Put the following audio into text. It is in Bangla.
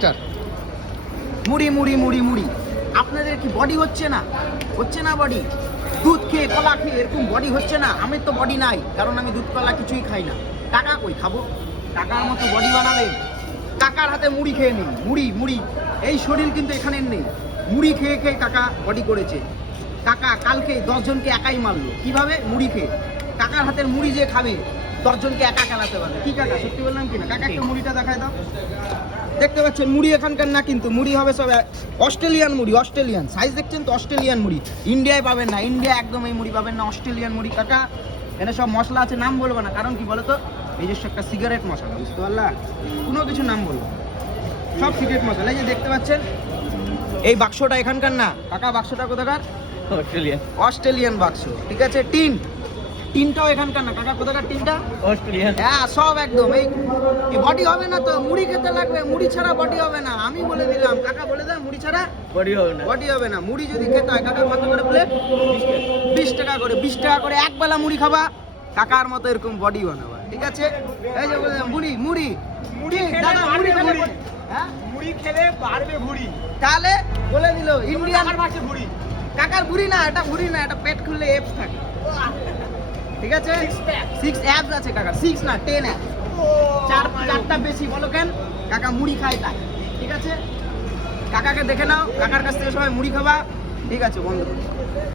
মাস্টার। মুড়ি মুড়ি মুড়ি মুড়ি। আপনাদের কি বডি হচ্ছে না? হচ্ছে না বডি? দুধ খেয়ে কলা খেয়ে এরকম বডি হচ্ছে না? আমি তো বডি নাই, কারণ আমি দুধ কলা কিছুই খাই না। টাকা কই খাবো? টাকার মতো বডি বানাবে? টাকার হাতে মুড়ি খেয়ে নেই। মুড়ি মুড়ি, এই শরীর কিন্তু এখানে নেই। মুড়ি খেয়ে খেয়ে কাকা বডি করেছে। কাকা কালকে 10 জনকে একাই মারলো। কিভাবে? মুড়ি খেয়ে। কাকার হাতের মুড়ি যে খাবে 10 জনকে একা খেলাতে পারবে। কি কাকা, সত্যি বললাম কিনা? কাকা একটু মুড়িটা দেখায় দাও। দেখতে পাচ্ছেন মুড়ি এখানকার না, কিন্তু মুড়ি হবে সব অস্ট্রেলিয়ান মুড়ি। অস্ট্রেলিয়ান সাইজ দেখছেন তো? অস্ট্রেলিয়ান মুড়ি। ইন্ডিয়ায় পাবেন না, ইন্ডিয়া একদম এই মুড়ি পাবেন না। অস্ট্রেলিয়ান মুড়ি কাকা। এখানে সব মশলা আছে, নাম বলবো না, কারণ কি বলতো, নিজস্ব একটা সিগারেট মশলা, বুঝতে পারলা? কোনো কিছু নাম বলবো, সব সিগারেট মশলা। এই যে দেখতে পাচ্ছেন, এই বাক্সটা এখানকার না কাকা। বাক্সটা কোথাকার? অস্ট্রেলিয়ান বাক্স, ঠিক আছে। টিনটাও এখানকার না কাকা। কোথাকার টিনটা? অস্ট্রেলিয়ান। হ্যাঁ, সব একদম। এই বডি হবে না তো, মুড়ি খেতে লাগবে। মুড়ি ছাড়া বডি হবে না, আমি বলে দিলাম। কাকা বলে দেয়, মুড়ি ছাড়া বডি হবে না। বডি হবে না। মুড়ি যদি খেতে হয় কাকা, কত করে প্লেট? 20 টাকা করে। 20 টাকা করে একবেলা মুড়ি খাবা, কাকার মতো এরকম বডি বানাবা, ঠিক আছে? এই যে বলে মুড়ি মুড়ি মুড়ি দাদা, মুড়ি খেলে, হ্যাঁ মুড়ি খেলে বাড়বে ভুড়ি। তাহলে বলে দিল ইন্ডিয়ান ভাষায় ভুড়ি। কাকার ভুড়ি না, এটা ভুড়ি না, এটা পেট খুললে এপস থাকে, ঠিক আছে? 6 অ্যাবস আছে কাকা। 6 না 10 অ্যাবস। 4টা বেশি। বলো কেন? কাকা মুড়ি খায় তাই, ঠিক আছে? কাকাকে দেখে নাও, কাকার কাছ থেকে সবাই মুড়ি খাবা, ঠিক আছে বন্ধু।